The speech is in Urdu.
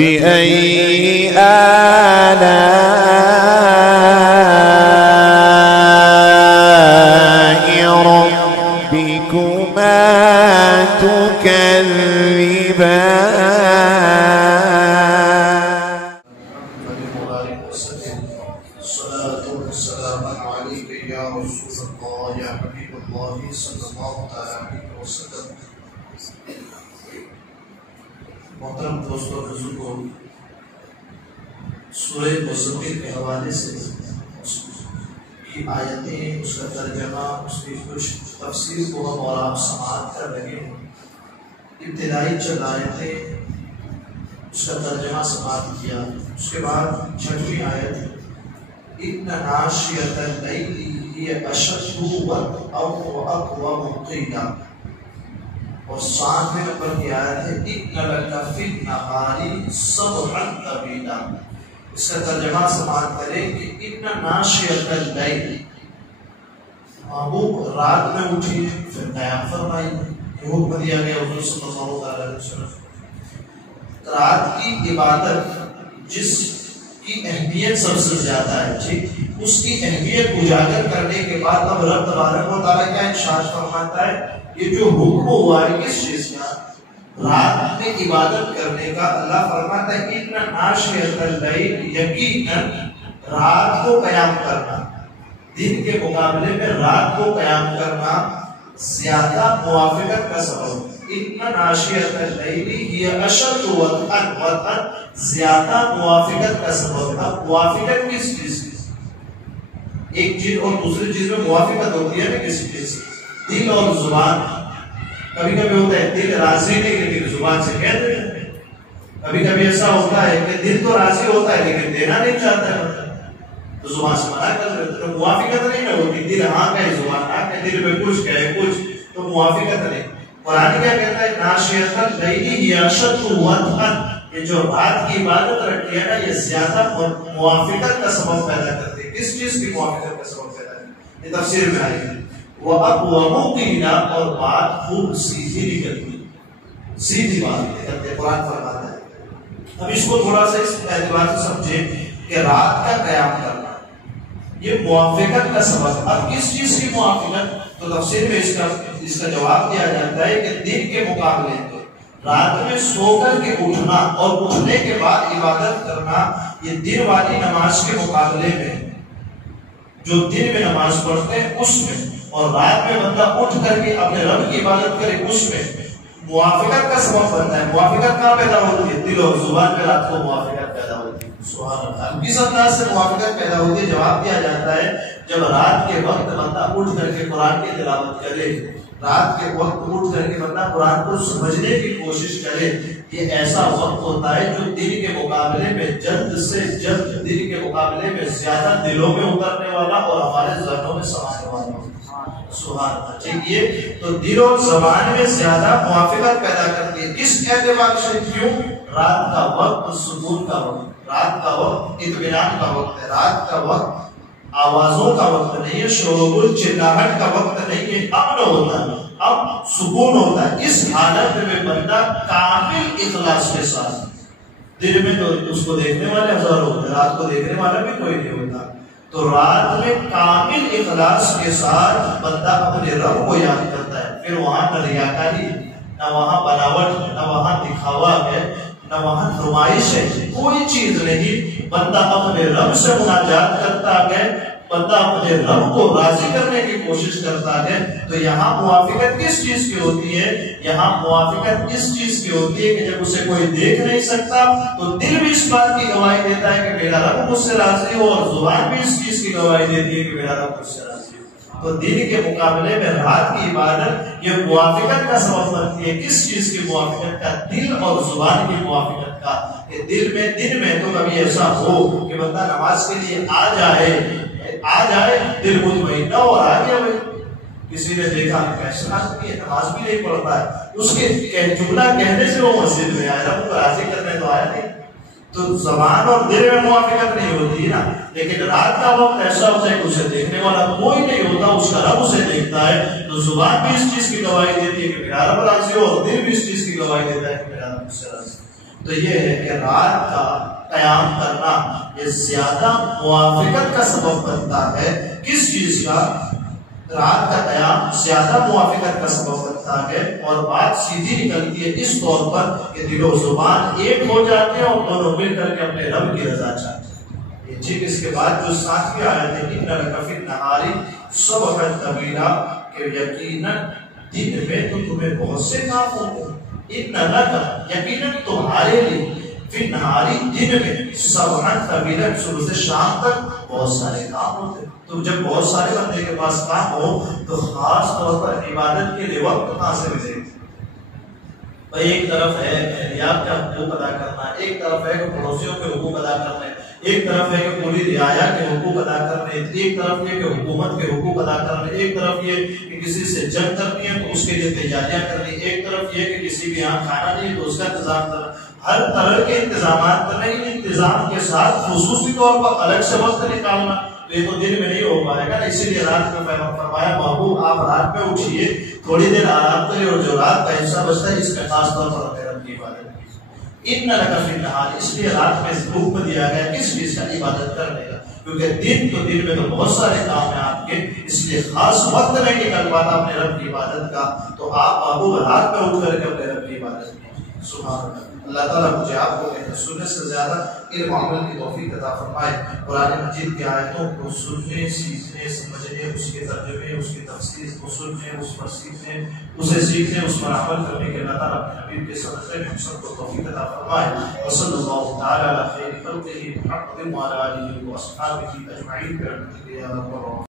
بأي آلاء ربكما تكذبان. الصلاة والسلام عليك يا رسول الله يا حبيب الله صلى الله عليه وسلم. محترم دوستو بزرگوں، سورہ مزمل کے حوالے سے کی آیتیں، اس کا ترجمہ، اس کی کچھ تفسیر کو ہم اور آپ سماعت کر رہے ہیں. ابتدائی چند آیتیں اس کا ترجمہ سماعت کیا. اس کے بعد چھٹویں آیت إِنَّ نَاشِيَةَ اللَّيْلِ هِيَ أَشَدُّ وَطْئًا وَأَقْوَمُ قِيلًا، اور 7ویں نمبر کی آیت ہے إِنَّ لَكَ فِي النَّهَارِ سَبْحًا طَوِيلًا. اس کا ترجمہ سماعت کریں کہ إِنَّ نَاشِيَةَ اللَّيْلِ، محبوب رات میں اٹھیے پھر قیام فرمائیے. یہ حکم دیا گیا حضور صلی اللہ علیہ وسلم. رات کی عبادت جس کی اہمیت سب سے زیادہ ہے، ٹھیک، اس کی اہمیت اجاگر کرنے کے بعد اب رب تبارک و تعالیٰ کیا ارشاد فرماتا ہے؟ یہ جو حکم ہوا ہے کس چیز کا؟ رات میں عبادت کرنے کا. اللہ فرماتا ہے إِنَّ نَاشِيَةَ اللَّيْلِ، یقیناً رات کو قیام کرنا، دن کے مقابلے میں رات کو قیام کرنا زیادہ موافقت کا سبب. إِنَّ نَاشِيَةَ اللَّيْلِ هِيَ أَشَدُّ وَطْئًا، وطئًا زیادہ موافقت کا سبب. اب موافقت کس چیز کی؟ ایک چیز اور دوسری چیز میں موافقت ہوتی ہے نا کسی چیز. دل اور زبان، کبھی کبھی ہوتا ہے دل راضی نہیں لیکن زبان سے کہہ دیتے ہیں. کبھی کبھی ایسا ہوتا ہے کہ دل تو راضی ہوتا ہے لیکن دینا نہیں چاہتا ہے، تو زبان سے منع کر دیتے. تو موافقت نہیں نہ ہوتی. دل ہاں کہے زبان نہ کہے، دل میں کچھ کہے کچھ، تو موافقت نہیں. قرآن کیا کہتا ہے؟ ناشیۃ اللیل ہی اشد وطئا، یہ جو رات کی عبادت رکھی ہے نا، یہ زیادہ موافقت کا سبب پیدا کرتی ہے. کس چیز کی موافقت کا سبب پیدا کرتی ہے؟ یہ تفسیر میں آئی ہے. وَأَقْوَمُ قِيلًا، اور بات خوب سیدھی نکلتی، سیدھی بات نکلتی ہے. قرآن فرماتا ہے. اب اس کو تھوڑا سا اس اعتبار سے سمجھیں کہ رات کا قیام کرنا یہ موافقت کا سبب. اب کس چیز کی موافقت؟ تو تفسیر میں اس کا جواب دیا جاتا ہے کہ دن کے مقابلے میں رات میں سو کر کے اٹھنا اور اٹھنے کے بعد عبادت کرنا، یہ دن والی نماز کے مقابلے میں جو دن میں نماز پڑھتے ہیں اس میں، اور رات میں بندہ اٹھ کر کے اپنے رب کی عبادت کرے اس میں موافقت کا سبب بنتا ہے. موافقت کہاں پیدا ہوتی ہے؟ دل اور زبان میں رات کو موافقت پیدا ہوتی ہے. سبحان اللہ. کس انداز سے موافقت پیدا ہوتی ہے؟ جواب دیا جاتا ہے جب رات کے وقت بندہ اٹھ کر کے قرآن کی تلاوت کرے، رات کے وقت اٹھ کر کے بندہ قرآن کو سمجھنے کی کوشش کرے. یہ ایسا وقت ہوتا ہے جو دن کے مقابلے میں جلد سے جلد، دن کے مقابلے میں زیادہ دلوں میں اترنے والا اور ہمارے ذہنوں میں سمانے والا. سبحان اللہ. ٹھیک، یہ تو دل اور زبان میں زیادہ موافقت پیدا کرتی ہے. کس اعتبار سے؟ کیوں؟ رات کا وقت سکون کا وقت، رات کا وقت اطمینان کا وقت ہے. رات کا وقت آوازوں کا وقت نہیں ہے، شور و چلاہٹ کا وقت نہیں ہے. امن ہوتا ہے، اب سکون ہوتا ہے. اس حالت میں بندہ کامل اخلاص کے ساتھ، دن میں تو اس کو دیکھنے والے ہزاروں ہوتے ہیں، رات کو دیکھنے والا بھی کوئی نہیں ہوتا، تو رات میں کامل اخلاص کے ساتھ بندہ اپنے رب کو یاد کرتا ہے. پھر وہاں نہ ریاکاری، نہ وہاں بناوٹ ہے، نہ وہاں دکھاوا ہے، نہ وہاں نمائش ہے، کوئی چیز نہیں. بندہ اپنے رب سے مناجات کرتا ہے، بندہ اپنے رب کو راضی کرنے کی کوشش کرتا ہے. تو یہاں موافقت کس چیز کی ہوتی ہے؟ یہاں موافقت اس چیز کی ہوتی ہے کہ جب اسے کوئی دیکھ نہیں سکتا تو دل بھی اس بات کی گواہی دیتا ہے کہ میرا رب مجھ سے راضی ہو، اور زبان بھی اس چیز کی گواہی دیتی ہے کہ میرا رب مجھ سے راضی ہو. تو دن کے مقابلے میں رات کی عبادت یہ موافقت کا سبب بنتی ہے. کس چیز کی موافقت کا؟ دل اور زبان کی موافقت کا. کہ دن میں تو کبھی ایسا ہو کہ بندہ نماز کے لیے آ جائے، دل مطمئن نہ اور آ گیا. بھائی کسی نے دیکھا فیصلہ کی نماز بھی نہیں پڑھتا ہے، اس کے جملہ کہنے سے وہ مسجد میں آیا، رب کو راضی کرنے تو آیا نہیں. تو زبان اور دل میں موافقت نہیں ہوتی نا. لیکن رات کا وقت ایسا ہوتا ہے کہ اسے دیکھنے والا کوئی نہیں ہوتا، اس کا رب اسے دیکھتا ہے. تو زبان بھی اس چیز کی گواہی دیتی ہے کہ میرا رب راضی ہو، اور دل بھی اس چیز کی گواہی دیتا ہے کہ میرا رب مجھ سے راضی. تو یہ ہے کہ رات کا قیام کرنا یہ زیادہ موافقت کا سبب بنتا ہے. کس چیز کا؟ رات کا قیام زیادہ موافقت کا سبب بنتا ہے، اور بات سیدھی نکلتی ہے اس طور پر کہ دل و زبان ایک ہو جاتے ہیں اور دونوں مل کر کے اپنے رب کی رضا چاہتے ہیں. یہ ٹھیک اس کے بعد جو 7ویں آیت ہے اِنَّ لَكَ فِي النَّهَارِ صَبْحًا طَوِيلًا، کہ یقیناً دن میں تو تمہیں بہت سے کام ہوتے ہیں. اِنَّ لَكَ یقیناً تمہارے لیے فی النہاری دن میں صبحًا طویلا صبح سے شام تک بہت سارے کام ہوتے ہیں. تو جب بہت سارے بندے کے پاس کام ہو تو خاص طور پر عبادت کے لیے وقت کہاں سے ملے؟ بھائی ایک طرف ہے احتیاط کا حقوق ادا کرنا، ایک طرف ہے کہ پڑوسیوں کے حقوق ادا کرنے، ایک طرف ہے کہ پوری رعایا کے حقوق ادا کرنے، ایک طرف یہ کہ حکومت کے حقوق ادا کرنے، ایک طرف یہ کہ کسی سے جنگ کرنی ہے تو اس کے لیے تیاریاں کرنی، ایک طرف یہ کہ کسی کے یہاں کھانا نہیں تو اس کا انتظام کرنا. ہر طرح کے انتظامات کرنا، ان انتظام کے ساتھ خصوصی طور پر الگ سے وقت نکالنا تو یہ تو دن میں نہیں ہو پائے گا. اسی لیے رات میں فرمایا محبوب آپ رات میں اٹھیے، تھوڑی دیر آرام کریں، اور جو رات کا حصہ بچتا ہے اس میں خاص طور پر اپنے رب کی عبادت. اِنَّ لَكَ فِي النَّهَارِ، اس لیے رات میں حکم دیا گیا کس چیز کا؟ عبادت کرنے کا، کیونکہ دن میں تو بہت سارے کام ہیں آپ کے، اس لیے خاص وقت نہیں نکل پاتا اپنے رب کی عبادت کا. تو آپ محبوب رات میں اٹھ کر کے اپنے رب کی عبادت کیجیے. سبحان اللہ. اللہ تعالیٰ مجھے آپ کو سننے سے زیادہ علم عمل کی توفیق عطا فرمائے. قرآن مجید کی آیتوں کو سننے، سیکھنے، سمجھنے، اس کے ترجمے، اس کی تفسیر کو سننے، اس پر سیکھنے، اسے سیکھنے، اس پر عمل کرنے کے اللہ تعالیٰ اپنے حبیب کے صدقے میں ہم سب کو توفیق عطا فرمائے. وصلی اللہ تعالی علی خیر خلقہ محمد وعلی آلہ وصحبہ اجمعین برحمتہ یا رب العالمین.